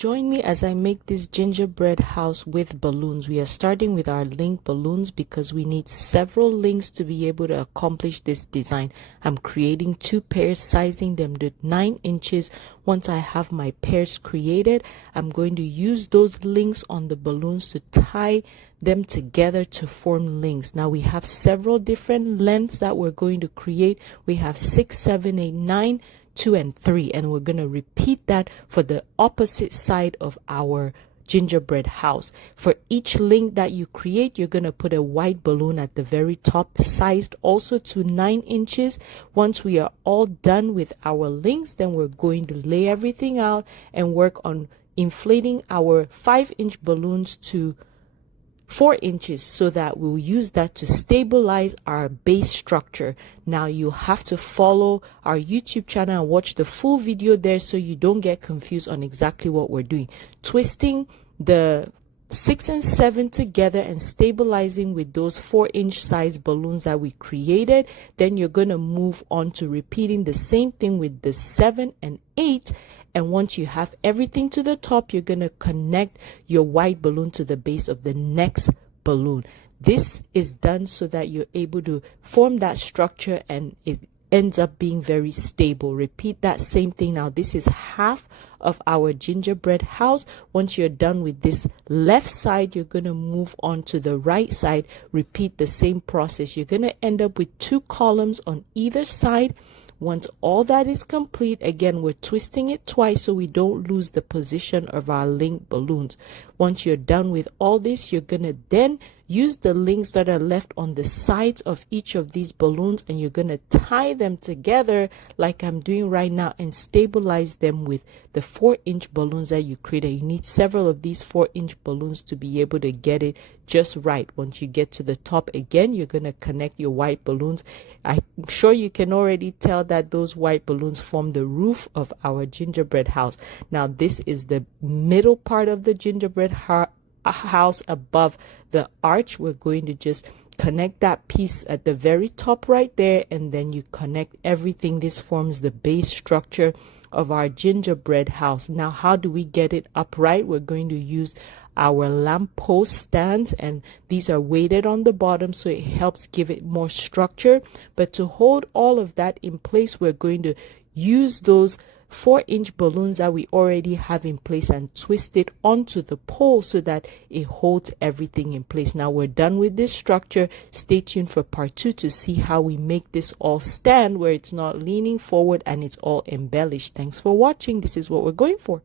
Join me as I make this gingerbread house with balloons. We are starting with our link balloons because we need several links to be able to accomplish this design. I'm creating 2 pairs, sizing them to 9 inches. Once I have my pairs created, I'm going to use those links on the balloons to tie them together to form links. Now we have several different lengths that we're going to create. We have 6, 7, 8, 9, 2 and 3, and we're going to repeat that for the opposite side of our gingerbread house. For each link that you create, you're going to put a white balloon at the very top, sized also to 9 inches. Once we are all done with our links, then we're going to lay everything out and work on inflating our 5-inch balloons to 4 inches so that we'll use that to stabilize our base structure. Now you have to follow our YouTube channel and watch the full video there so you don't get confused on exactly what we're doing. Twisting the 6 and 7 together and stabilizing with those 4-inch size balloons that we created. Then you're going to move on to repeating the same thing with the 7 and 8. And once you have everything to the top, you're going to connect your white balloon to the base of the next balloon. This is done so that you're able to form that structure and it ends up being very stable. Repeat that same thing. Now this is half of our gingerbread house. Once you're done with this left side, you're going to move on to the right side. Repeat the same process. You're going to end up with 2 columns on either side. Once all that is complete, again, we're twisting it twice so we don't lose the position of our link balloons. Once you're done with all this, you're going to then use the links that are left on the sides of each of these balloons and you're going to tie them together like I'm doing right now and stabilize them with the 4-inch balloons that you created. You need several of these 4-inch balloons to be able to get it just right. Once you get to the top again, you're going to connect your white balloons. I'm sure you can already tell that those white balloons form the roof of our gingerbread house. Now this is the middle part of the gingerbread house above the arch. We're going to just connect that piece at the very top right there, and then you connect everything. This forms the base structure of our gingerbread house. Now how do we get it upright? We're going to use our lamppost stands, and these are weighted on the bottom so it helps give it more structure. But to hold all of that in place, we're going to use those 4-inch balloons that we already have in place and twist it onto the pole so that it holds everything in place. Now we're done with this structure. Stay tuned for part 2 to see how we make this all stand where it's not leaning forward and it's all embellished. Thanks for watching. This is what we're going for.